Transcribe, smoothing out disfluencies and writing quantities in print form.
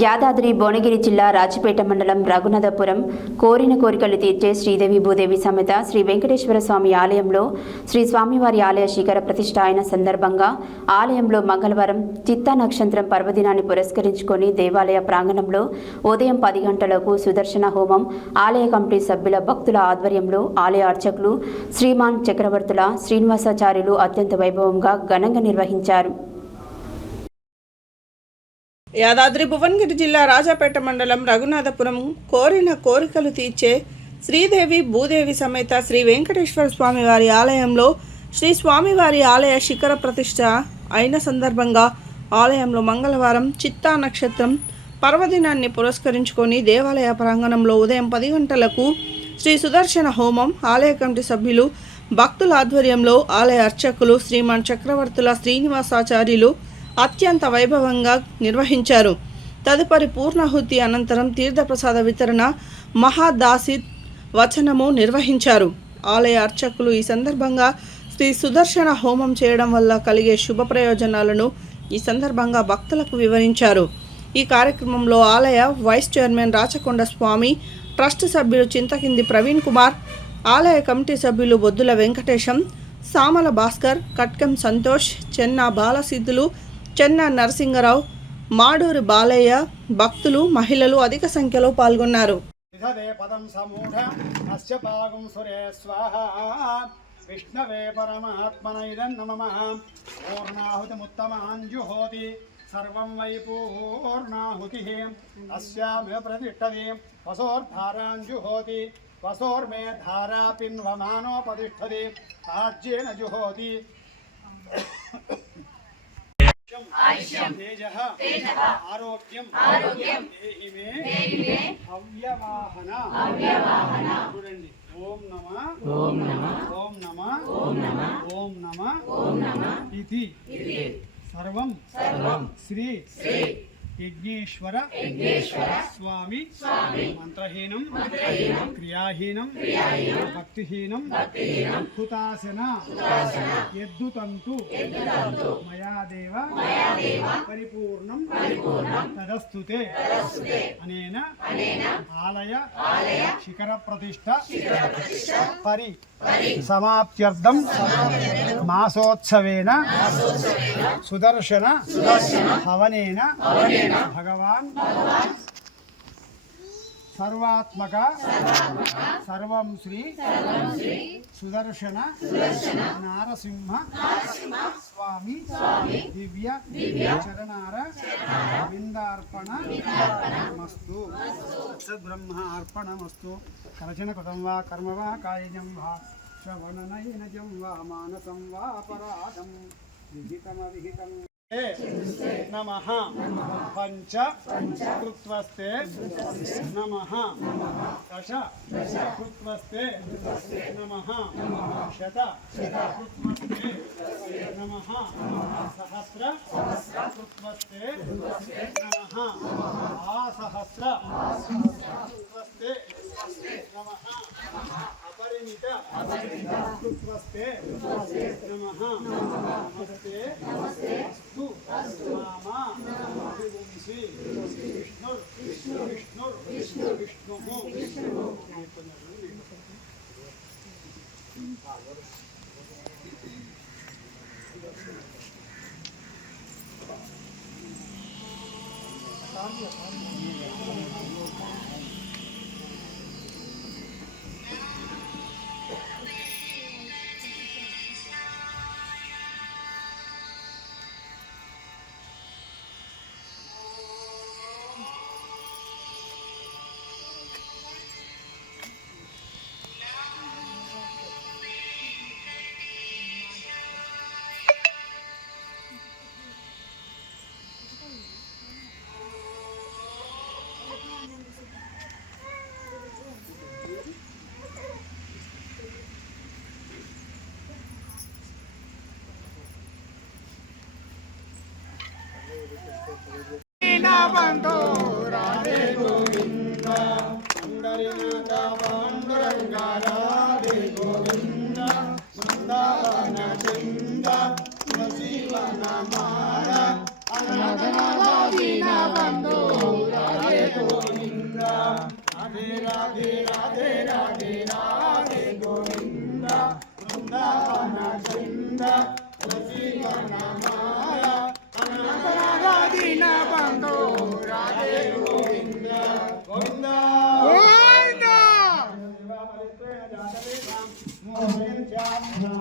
యాదాద్రి భువనగిరి జిల్లా రాజపేట మండలం రఘునాథపురం కోరిన కోరికలు తీర్చే శ్రీదేవి భూదేవి సమేత శ్రీ వెంకటేశ్వర స్వామి ఆలయంలో శ్రీ స్వామివారి ఆలయ శిఖర ప్రతిష్ఠ అయిన సందర్భంగా ఆలయంలో మంగళవారం చిత్తా నక్షత్రం పర్వదినాన్ని పురస్కరించుకొని దేవాలయ ప్రాంగణంలో ఉదయం 10 గంటలకు సుదర్శన హోమం ఆలయ కమిటీ సభ్యుల భక్తుల ఆధ్వర్యంలో ఆలయ అర్చకులు శ్రీమాన్ చక్రవర్తుల శ్రీనివాసాచార్యులు అత్యంత వైభవంగా ఘనంగా నిర్వహించారు. యాదాద్రి భువనగిరి జిల్లా రాజపేట మండలం రఘునాథపురం కోరిన కోరికలు తీర్చే శ్రీదేవి భూదేవి సమేత శ్రీ వెంకటేశ్వర స్వామి వారి ఆలయంలో శ్రీ స్వామివారి ఆలయ శిఖర ప్రతిష్ఠ అయిన సందర్భంగా ఆలయంలో మంగళవారం చిత్తా నక్షత్రం పర్వదినాన్ని పురస్కరించుకొని దేవాలయ ప్రాంగణంలో ఉదయం 10 గంటలకు శ్రీ సుదర్శన హోమం ఆలయ కమిటీ సభ్యులు భక్తుల ఆధ్వర్యంలో ఆలయ అర్చకులు శ్రీమాన్ చక్రవర్తుల శ్రీనివాసాచార్యులు అత్యంత వైభవంగా నిర్వహించారు. తదుపరి పూర్ణాహుతి అనంతరం తీర్థప్రసాద వితరణ మహాదాసిత్ వచనము నిర్వహించారు. ఆలయ అర్చకులు ఈ సందర్భంగా శ్రీ సుదర్శన హోమం చేయడం వల్ల కలిగే శుభ ప్రయోజనాలను ఈ సందర్భంగా భక్తులకు వివరించారు. ఈ కార్యక్రమంలో ఆలయ వైస్ చైర్మన్ రాచకొండ స్వామి, ట్రస్ట్ సభ్యులు చింతకింది ప్రవీణ్ కుమార్, ఆలయ కమిటీ సభ్యులు బొద్దుల వెంకటేశం, సామల భాస్కర్, కట్కం సంతోష్, చెన్నా బాలసిద్ధులు, చెన్నా నరసింగరావు, మాడూరి బాలయ్య, భక్తులు, మహిళలు అధిక సంఖ్యలో పాల్గొన్నారు. విష్ణవే పరమాత్మన ఇదం నమః. పూర్ణాహుతిముత్తమాంజుహోతి సర్వం వై పూర్ణాహుతిః అస్యామే ప్రతిష్టతి వసోర్ధారాంజుహోతి వసోర్మే ధారా పిన్వమానోపతిష్టతి ఆజ్యేన జుహోతి తేజః ఆరోగ్యం దేహి మే హవ్యవాహన. చూడండి, ఓం నమః ఓం నమః ఓం నమః ఓం నమః ఓం నమః ఇతి సర్వం శ్రీ యజ్ఞేశ్వర స్వామి మంత్రహీనం క్రియాహీనం భక్తిహీనం హుతాసన యద్దుతంతు మయాదేవ పరిపూర్ణం తదస్తుతే అనేన ఆలయ శిఖర ప్రతిష్ఠ పరి సమాప్త్యర్థం మాసోత్సవేన సుదర్శన హవనేన భగవాన్ సర్వాత్మక సర్వం శ్రీ సుదర్శన నారసింహ స్వామి దివ్య చరణార విందార్పణ మస్తు సద్బ్రహ్మ అర్పణమస్తు. కరచన కృతం వా కర్మ వా కాయజం వా శ్రవణనయనజం వా మానసం వా అపరాధం విహితమవిహితం నమః పంచ కృత్వస్తే నమః దశ కృత్వస్తే నమః శత కృత్వస్తే నమః సహస్ర కృత్వస్తే నమః ఆసహస్ర కృత్వస్తే నమః అపరిమిత కృత్వస్తే నమః నమస్తే అస్తు మామా విభుంసి విష్ణుః బంధో రాధే గోవింద అందరినాథ పాండురంగ రాధే గోవింద మందావన చంద జీవన మార అనాథ దీన బంధో గోవింద